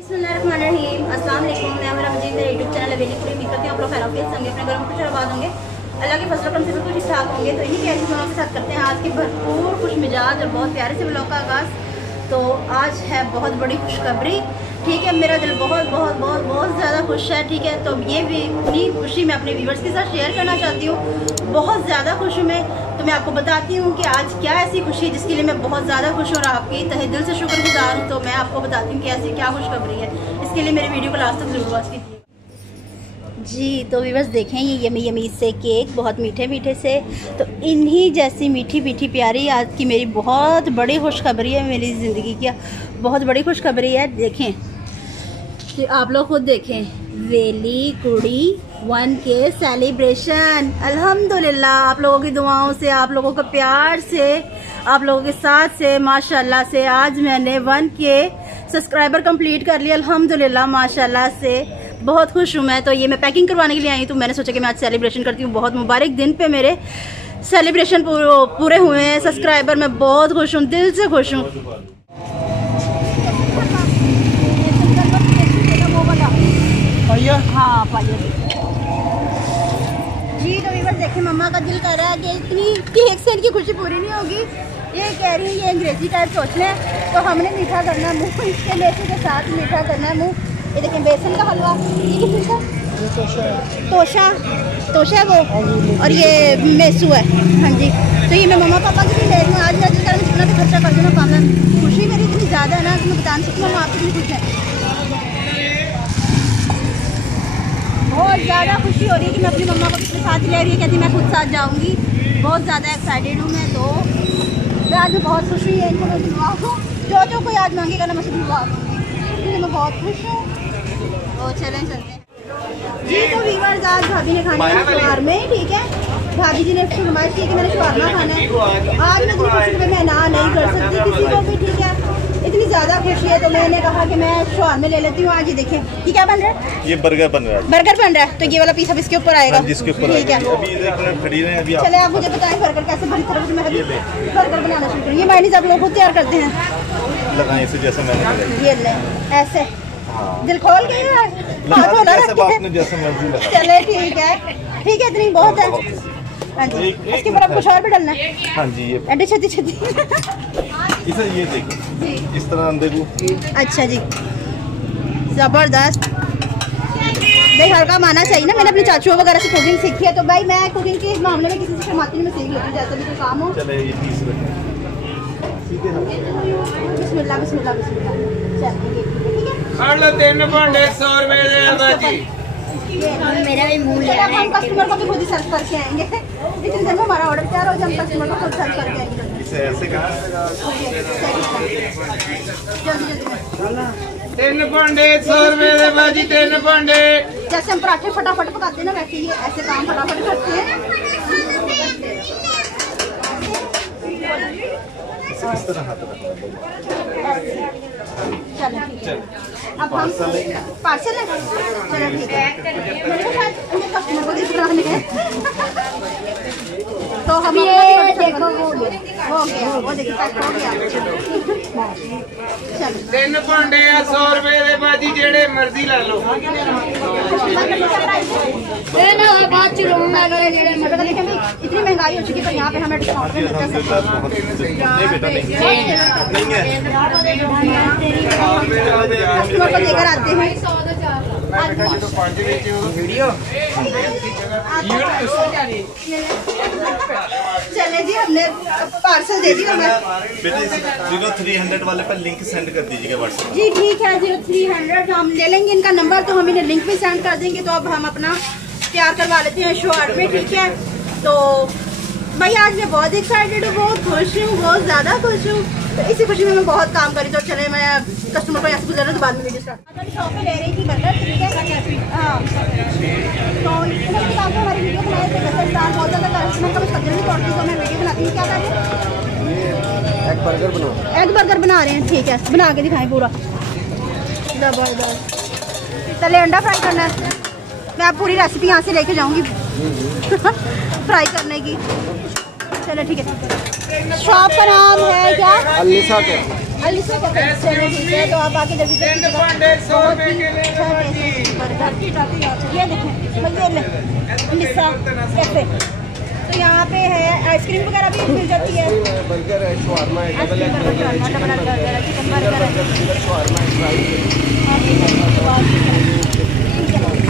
बिस्मिल्लाहिर्रहमानिर्रहीम। अस्सलाम वालेकुम। मैं मेरा मजीद मेरा यूट्यूब चैनल अवेली पूरी उम्मीद करती हूँ आप लोग खैर होंगे, संगे अपने घरों में खुश आबाद होंगे, अल्लाह के फजल करम से बिल्कुल ठीक ठाक होंगे। तो इन्हीं के ऐसे दोनों के साथ करते हैं आज के भरपूर खुश मिजाज और बहुत प्यारे से ब्लॉग का आगाज़। तो आज है बहुत बड़ी खुशखबरी, ठीक है। मेरा दिल बहुत बहुत बहुत बहुत ज़्यादा खुश है, ठीक है। तो ये भी अपनी खुशी मैं अपने व्यूवर्स के साथ शेयर करना चाहती हूँ। बहुत ज़्यादा खुश हूँ मैं, तो मैं आपको बताती हूँ कि आज क्या ऐसी खुशी है जिसके लिए मैं बहुत ज़्यादा खुश हूँ और आपकी तहे दिल से शुक्रगुजार हूँ। तो मैं आपको बताती हूँ कि ऐसी क्या खुशखबरी है, इसके लिए मेरे वीडियो को लास्ट तक जरूर वॉच कीजिए जी। तो व्यूअर्स देखें ये यमी यमी से केक, बहुत मीठे मीठे से। तो इन्हीं जैसी मीठी मीठी प्यारी आज की मेरी बहुत बड़ी खुशखबरी है, मेरी ज़िंदगी की बहुत बड़ी खुशखबरी है। देखें कि आप लोग खुद देखें, वेली कुड़ी 1K सेलिब्रेशन। अल्हम्दुलिल्लाह आप लोगों की दुआओं से, आप लोगों के प्यार से, आप लोगों के साथ से माशाल्लाह से आज मैंने 1K सब्सक्राइबर कंप्लीट कर लिया अल्हम्दुलिल्लाह माशाल्लाह से। बहुत खुश हूँ मैं। तो ये मैं पैकिंग करवाने के लिए आई हूँ, तो मैंने सोचा कि मैं आज सेलिब्रेशन करती हूँ। बहुत मुबारक दिन पे मेरे सेलिब्रेशन पूरे हुए हैं सब्सक्राइबर। मैं बहुत खुश हूँ, दिल से खुश हूँ। हाँ पाइए जी। तो वीवर देखें, मम्मा का दिल कर रहा है कि इतनी केक से इनकी खुशी पूरी नहीं होगी। ये कह रही है ये अंग्रेजी टाइप सोच लें, तो हमने मीठा करना है मुँह, इसके मेथी के साथ मीठा करना है मुँह। ये देखें बेसन का हलवा, ये तोशा है वो, और ये मेसू है। हाँ जी। तो ये मैं मम्मा पापा की भी ले रही हूँ आज। मैं जितना भी खर्चा कर दूँ पाना, खुशी मेरी इतनी ज़्यादा है ना कि मैं बता नहीं सकती। मम्मा आपकी भी खुश है, बहुत ज़्यादा खुशी हो रही है कि मैं अपनी मम्मा को अपने साथ ले रही है। कहती मैं खुद साथ जाऊँगी, बहुत ज़्यादा एक्साइटेड हूँ मैं। तो मैं आज बहुत खुश हुई है, इनको मैं दुआ हूँ जो कोई आज मांगेगा ना मैं उसे दुआ दूँगी, इसलिए मैं बहुत खुश हूँ। तो चलें चलते जी। तो वीवर्स आज भाभी ने खाना है शवार में, ठीक है। भाभी जी ने फरमाइश की कि मैंने शवारमा खाना है। आज मैं इतनी खुशी में मैं ना नहीं कर सकती किसी को भी, ठीक है। इतनी ज़्यादा खुशी है तो मैंने कहा कि मैं शवारमा ले लेती हूँ आज। ये देखिए ये क्या बन रहा है, ये बर्गर बन रहा है। बर्गर बन रहा है, तो ये वाला पीस अब इसके ऊपर आएगा, जिसके ऊपर ठीक है। चले आप मुझे बताएं बर्गर कैसे बड़ी तरह से मैं बर्गर बनाना शुरू करूँ। ये मायनीज आप लोग खुद तैयार करते हैं, लगाएं इसे जैसे मैंने ये ले ऐसे दिल खोल के चले ठीक है ठीक है, इतनी बहुत है। हाँ जी, इसके ऊपर आप कुछ और भी डालना है। हाँ जी, ये एडी छती छती इसे ये देखो इस तरह देखो। अच्छा जी, जबरदस्त। भाई हल्का माना चाहिए ना, मैंने अपनी चाचुओं वगैरह से कुकिंग सीखी है, तो भाई मैं कुकिंग के मामले में किसी से शर्माती नहीं, मैं सीख लेती हूँ जैसे भी कोई काम हो। चले ये पीस बिस्मिल्लाह बिस्मिल्लाह बिस्मिल्लाह। चलिए ठीक है, कर लो 3 भांडे 100 रुपए दे बाजी। मेरा भी मुंह ले रहा है। हम कस्टमर को भी खुद ही सर्व करके आएंगे, लेकिन जब हमारा ऑर्डर तैयार हो जाए हम कस्टमर को खुद सर्व करके आएंगे। इसे ऐसे कहा जल्दी 3 भांडे 100 रुपए दे बाजी। 3 भांडे जैसे हम पराठे फटाफट पकाते हैं ना, वैसे ये ऐसे काम फटाफट करते हैं। इस तरह हाथ अब हम पार्सल है, चलो ठीक है। कस्टमर को दिखाने तो हम ये देखो हो गया, वो देखिए पैक हो गया। 3 भांडे 100 रुपए दे बाजी, जेड़े मर्जी ला लो। बात चलो इतनी महंगाई हो चुकी है, पर यहाँ पे हमें डिस्काउंट में मिलता है। लेकर आते हैं चले जी, हमने पार्सल दे दिया। 0300 वाले पर लिंक सेंड कर दीजिएगा व्हाट्सएप जी, ठीक है। 0300 हम ले लेंगे इनका नंबर, तो हम इन्हें लिंक भी सेंड कर देंगे। तो अब हम अपना तैयार करवा लेते हैं शॉर्ट में, ठीक है। तो भाई आज मैं बहुत एक्साइटेड हूँ, बहुत खुश हूँ, बहुत ज़्यादा खुश हूँ। तो इसी खुशी में मैं बहुत काम करी। तो चले मैं कस्टमर को ऐसे गुजर रहा हूँ, तो बाद में वीडियो स्टार्ट शॉप पे ले रही थी बर्गर, ठीक है। हाँ तो हमारी वीडियो बनाए थे बर्गर स्टार, बहुत ज़्यादा कस्टमर का सब्जी नहीं तोड़ती, तो मैं वीडियो बनाती हूँ। क्या कर रहे हैं, एग बर्गर बना रहे हैं, ठीक है। बना के दिखाएं पूरा जबरदस्त। पहले अंडा फ्राई करना है, मैं आप पूरी रेसिपी यहाँ से लेके जाऊँगी फ्राई करने की। चलो ठीक है। शॉप का नाम है क्या, 40 में करते हैं। चलो ठीक है, तो आप आके जल्दी जल्दी ये देखें कैसे। तो यहाँ पे है आइसक्रीम वगैरह भी मिल जाती है, बर्गर है, शवारमा है, डबल एग बर्गर है, चिकन बर्गर है, चिकन बर्गर है, शवारमा है।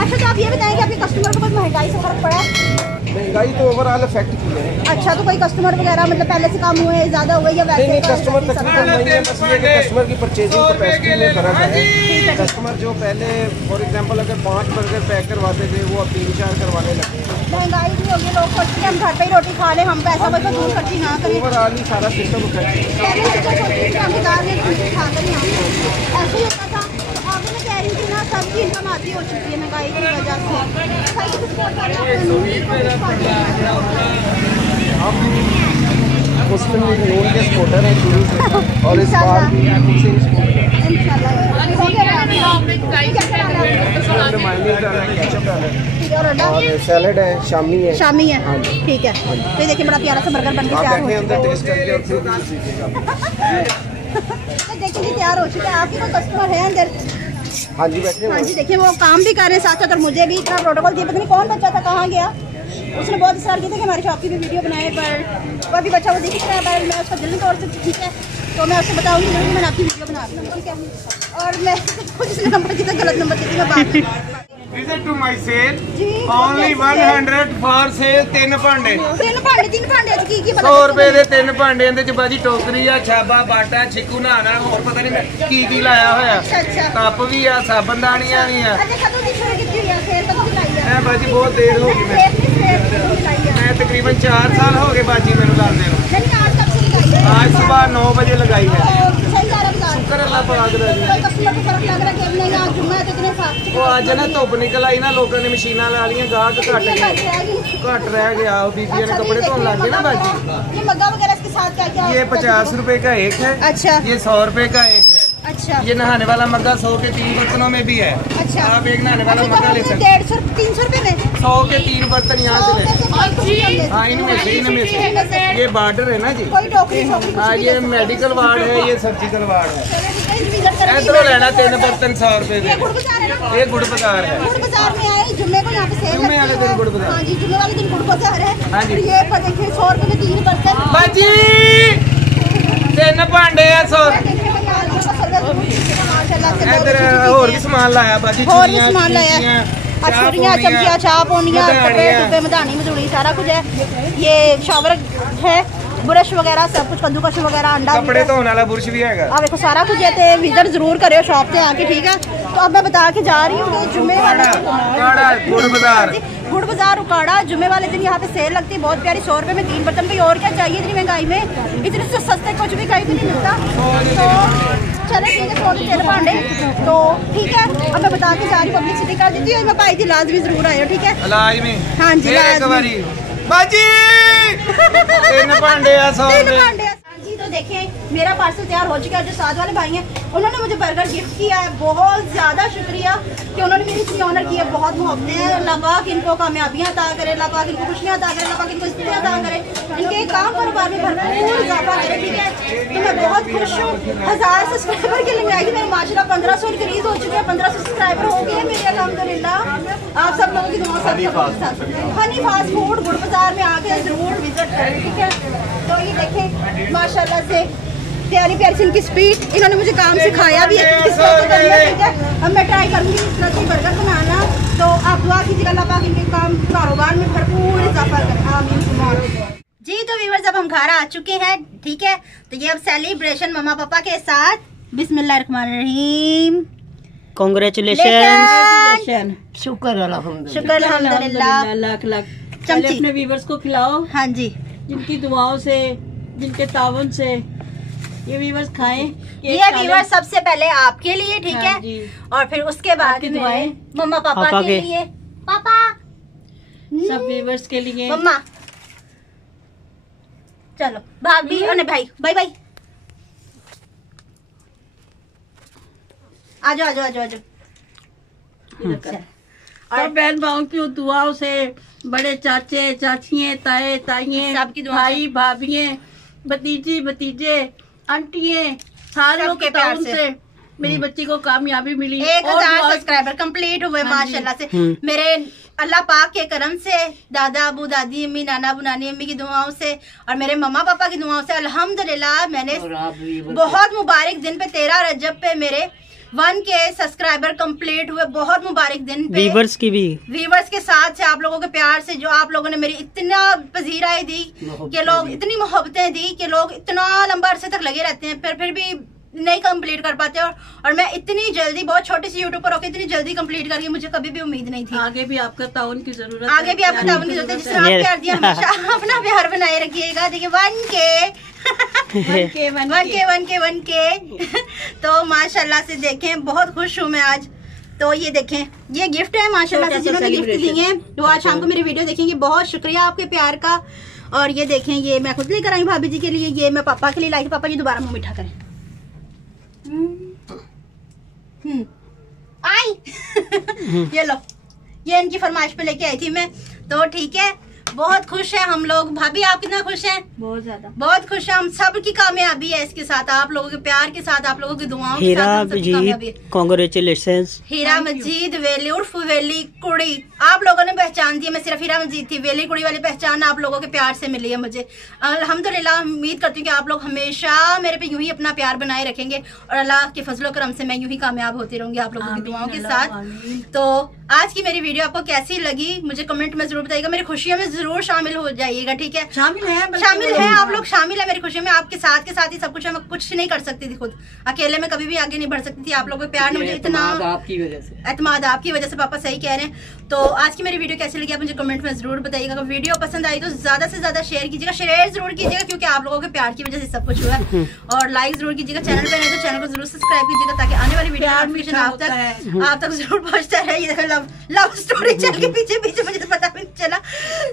अच्छा तो आप ये बताएं कि आपके कस्टमर को कुछ महंगाई से फर्क पड़ा है? महंगाई तो ओवरऑल इफेक्ट की है। अच्छा तो कोई कस्टमर वगैरह मतलब पहले से कम हुए, ज्यादा हुए या वैसे? नहीं, कस्टमर तक नहीं है, बस ये कि कस्टमर की परचेजिंग कैपेसिटी में फर्क है। कस्टमर जो पहले फॉर एग्जांपल अगर 5 बर्गर पैक करवाते थे वो अब 3-4 करवाने लगे। महंगाई भी होगी, लोग सोचते हैं हम घर पे ही रोटी खा लें, हम पैसा वैसा दूर खर्ची ना करें। ओवरऑल ही सारा सिस्टम पहले हम बाजार में खा कर ही आए, ऐसे ही होता था। अब मैं कह रही थी ना, सबकी इनकम आती हो चुकी है महंगाई की वजह से। हम मुस्लिम लीग नून के सपोर्टर हैं शुरू से, और इस बार भी उनसे और सैलेड है, शामी है। हाँ ठीक है, तो देखिए बड़ा प्यारा सा बर्गर बन के तैयार हो चुका अंदर टेस्ट करके और फिर सीखिएगा। तो देखिए तैयार हो चुका है। आपके कोई कस्टमर है अंदर? हाँ जी बैठे। हाँ जी, देखिए वो काम भी कर रहे हैं साथ साथ, और मुझे भी इतना प्रोटोकॉल दिया। पता नहीं कौन बच्चा था, कहाँ गया, उसने बहुत इशार किया था कि हमारी शॉप की भी वीडियो बनाए, पर वो अभी बच्चा वो दिख रहा है, पर मैं उसका दिल नहीं तोड़ सकती। ठीक है, तो मैं उससे बताऊँगी जरूर, मैंने आपकी वीडियो बना दी। ठीक है, और मैं कुछ नंबर कितना गलत नंबर देती मैं बात Visit to my sale. Only 100 for sale 3 ਭਾਂਡੇ। 3 ਭਾਂਡੇ ਅੱਜ ਕੀ 100 ਰੁਪਏ ਦੇ 3 ਭਾਂਡੇ। ਇਹਦੇ ਚ ਬਾਜੀ ਟੋਕਰੀ ਆ, ਛਾਬਾ, ਬਾਟਾ, ਛਿੱਕੂ ਨਹਾਣਾ, ਹੋਰ ਪਤਾ ਨਹੀਂ ਮੈਂ ਕੀ ਲਾਇਆ ਹੋਇਆ। ਅੱਛਾ ਕੱਪ ਵੀ ਆ, ਸਾਬਣਦਾਨੀਆਂ ਵੀ ਆ। ਅੱਛਾ ਕਦੋਂ ਦੀ ਸ਼ੁਰੂ ਕੀਤੀ ਹੋਈ ਆ ਸੇਲ, ਕਦੋਂ ਦੀ ਲਾਈ ਆ? ਮੈਂ ਬਾਜੀ ਬਹੁਤ ਦੇਰ ਹੋ ਗਈ ਮੈਂ ਤਕਰੀਬਨ 4 ਸਾਲ ਹੋ ਗਏ ਬਾਜੀ ਮੈਨੂੰ ਲਾਉਂਦੇ ਨੂੰ। नहीं आज कब से लगाई है? आज सुबह 9 बजे लगाई है। सही जा रहा है शुक्र अल्लाह पाक दा जी। कोई कस्टमर को फर्क लग रहा है कि हमने यहाँ जुम्मा है तो इतने फास्ट ਉਹ ਅੱਜ ਨਾ ਧੁੱਪ ਨਿਕਲ ਆਈ ਨਾ, ਲੋਕਾਂ ਨੇ ਮਸ਼ੀਨਾਂ ਲਾ ਲੀਆਂ, ਗਾਹਕ ਘਟ ਗਏ, घट रह गया। बीबियों ने कपड़े धोने लग गए ना बाजी। ये मग्गा वगैरह इसके साथ क्या क्या? ये 50 रुपए का एक है। अच्छा, ये 100 रुपए का एक है। अच्छा, ये नहाने वाला मग्गा 100 के 3 बर्तनों में भी है। अच्छा, आप एक नहाने वाला अच्छा, मग्गा ले सकते हैं। 150-300 रुपए में 100 के 3 बर्तन यहाँ से ले। हाँ इनमें से ये बॉर्डर है ना जी। कोई टोकरी हाँ ये मेडिकल वार्ड है, ये सर्जिकल वार्ड है। इधरों लेना 3 बर्तन 100 रुपए ये गुड़ बाजार है ना? ये गुड़ बाजार है। गुड़ बाजार में आए जुम्मे को यहाँ पे सेल जुम्मे वाले दिन गुड़ बाजार। हाँ जी, जुम्मे वाले दिन गुड़ बाजार है। हाँ जी। और ये पर देखिए 100 रुपए में 3 बर्तन। बाजी 3 भांडे है 100। इधर और भी सामान लाया बाजी, और भी सामान लाया है, छुरियाँ, चमचियाँ, चाह पोनियाँ, कपड़े डब्बे, मधानी मधुड़ी सारा कुछ है। ये शॉवर है, ब्रश वगैरह सब कुछ, कद्दूकश वगैरह, अंडा, कपड़े धोने वाला बुरश भी है। आप देखो सारा कुछ है। तो विजिट जरूर करियो शॉप पे आके, ठीक है। तो अब मैं बता के जा रही हूँ कि जुम्मे वाले गुड़ बाजार उकाड़ा जुम्मे वाले दिन यहाँ पे सेल लगती है, बहुत प्यारी। 100 रुपए में 3 बर्तन। भाई और क्या चाहिए इतनी महंगाई में, इतने से सस्ते कुछ भी कहीं भी नहीं मिलता। तो चले ठीक है, 100 के 3 भांडे। तो ठीक है, अब मैं बता के जा रही हूँ, पब्लिसिटी कर देती हूँ। मैं भाई जी लाजमी जरूर आयो, ठीक है। हाँ जी लाजमी बाजी 3 भांडे 100 रुपए। जी तो देखें मेरा पार्सल तैयार हो चुका है। जो साथ वाले भाई हैं उन्होंने मुझे बर्गर गिफ्ट किया है, बहुत ज़्यादा शुक्रिया कि उन्होंने मेरी इतनी ऑनर की है। बहुत मोहब्बतें हैं, अल्लाह पाक इनको कामयाबियाँ अता करे, अल्लाह पाक इनको खुशियाँ अता करे, अल्लाह पाक इनको इज्जतें अता करे, इनके काम कारोबार में भरपूर इजाफा करे, ठीक है। तो मैं बहुत खुश हूँ। 1000 सब्सक्राइबर के लिए आई थी, मेरे माशाल्लाह 1500 इंक्रीज हो चुके हैं, 1500 सब्सक्राइबर हो गए मेरे अल्हम्दुलिल्लाह। आप सब लोगों की दुआ साथ हनी फास्ट फूड गुड़ बाजार में आके जरूर विजिट करें, ठीक है। तो ये देखें माशाल्लाह से प्यारी प्यारी सी इनकी स्पीड, इन्होंने मुझे काम सिखाया भी है किस तरह से करना है, ठीक है। अब मैं ट्राई करूँगी इस तरह से बर्गर बनाना। तो आप दुआ कीजिएगा अल्लाह पाक इनके काम कारोबार में भरपूर इजाफा करे, आमीन। जी तो व्यूअर्स अब हम घर आ चुके हैं, ठीक है। तो ये अब सेलिब्रेशन मम्मा पापा के साथ। बिस्मिल्लाहिर्रहमानिर्रहीम। कांग्रेचुलेशन। शुक्र अल्हम्दुलिल्लाह। लाख लाख चमची अपने व्यूवर्स को खिलाओ। हाँ जी, जिनकी दुआओं से, जिनके तावन से ये व्यूवर्स खाएं। ये व्यूअर्स सबसे पहले आपके लिए, ठीक है। और फिर उसके बाद दुआएं मम्मा पापा के लिए, पापा सब व्यूवर्स के लिए, मम्मा। चलो भाभी और भाई, बाय बाय। आजो आजो आजो आजो। और बहन भाइयों की दुआओं से, बड़े चाचे चाचियाँ, ताए ताइये, सबकी दुआ, भाई भाभिये, भतीजी भतीजे, आंटियाँ, सारे लोग सबके के प्यार ताउन से। से मेरी बच्ची को कामयाबी मिली। 1000 सब्सक्राइबर कंप्लीट हुए माशाल्लाह से। मेरे अल्लाह पाक के करम से, दादा अबू दादी अम्मी नाना अबू नानी अम्मी की दुआओं से और मेरे मम्मा पापा की दुआओं से अल्हम्दुलिल्लाह मैंने बहुत मुबारक दिन पे 13 रजब पे मेरे 1K सब्सक्राइबर कंप्लीट हुए। बहुत मुबारक दिन पे वीवर्स की भी, व्यूवर्स के साथ से, आप लोगों के प्यार से, जो आप लोगों ने मेरी इतना पजीराई दी कि लोग इतनी मोहब्बतें दी कि लोग इतना लंबा अरसे तक लगे रहते हैं फिर भी नहीं कंप्लीट कर पाते। और मैं इतनी जल्दी, बहुत छोटी सी यूट्यूबर होकर इतनी जल्दी कंप्लीट करके मुझे कभी भी उम्मीद नहीं थी। आगे भी आपका ताउन की जरूरत है। आगे भी आपको ताउन की जरूरत है। जिस तरह आप प्यार दिया हमेशा अपना प्यार बनाए रखिएगा। देखिए 1K तो माशाल्लाह से देखें, बहुत खुश हूँ मैं आज। तो ये देखें, ये गिफ्ट है माशाल्लाह से, जिन्होंने गिफ्ट दिए हैं वो आज शाम को मेरी वीडियो देखेंगे। बहुत शुक्रिया आपके प्यार का। और ये देखें, ये मैं खुद लेकर आई भाभी जी के लिए, ये मैं पापा के लिए लाई थी। पापा जी दोबारा मुंह मीठा करें। आई ये लो, ये इनकी फरमाइश पे लेके आई थी मैं। तो ठीक है, बहुत खुश है हम लोग। भाभी आप कितना खुश हैं? बहुत ज्यादा, बहुत खुश है। हम सब की कामयाबी है इसके साथ, आप लोगों के प्यार के साथ, आप लोगों की दुआओं के हीरा साथ हम सबकी कामयाबी है। मजीद कांग्रेचुलेशंस। हीरा मजीद वेली उर्फ वेली कुड़ी, आप लोगों ने पहचान दी है। मैं सिर्फ हीरा मजीद थी, वेली कुड़ी वाली पहचान आप लोगों के प्यार से मिली है मुझे। अल्हम्दुलिल्लाह उम्मीद करती हूँ कि आप लोग हमेशा मेरे पे यूं ही अपना प्यार बनाए रखेंगे और अल्लाह के फजलो करम से मैं यूं ही कामयाब होती रहूंगी आप लोगों की दुआओं के साथ। तो आज की मेरी वीडियो आपको कैसी लगी मुझे कमेंट में जरूर बताइएगा। मेरी खुशियों में जरूर शामिल हो जाइएगा, ठीक है? शामिल है आप लोग शामिल है मेरी खुशी में। आपके साथ के साथ ही सब कुछ है। मैं कुछ नहीं कर सकती थी खुद, अकेले में कभी भी आगे नहीं बढ़ सकती थी। आप लोगों के प्यार ने मुझे इतना, आपकी वजह से, एतमाद आपकी वजह से, पापा सही कह रहे हैं। तो आज की मेरी वीडियो कैसी लगी आप मुझे कमेंट में जरूर बताइएगा। अगर वीडियो पसंद आई तो ज्यादा से ज्यादा शेयर कीजिएगा, शेयर जरूर कीजिएगा क्योंकि आप लोगों के प्यार की वजह से सब कुछ हुआ है। और लाइक जरूर कीजिएगा। चैनल पे नहीं तो चैनल को जरूर सब्सक्राइब कीजिएगा ताकि आने वाली वीडियो नोटिफिकेशन आप तक जरूर पहुंचता है। ये देखो लव स्टोरी चल के पीछे पीछे मुझे पता भी नहीं चला।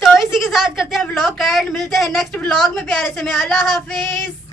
तो इसी के साथ करते हैं व्लॉग का एंड। मिलते हैं नेक्स्ट व्लॉग में प्यारे से। मैं अल्लाह हाफिज।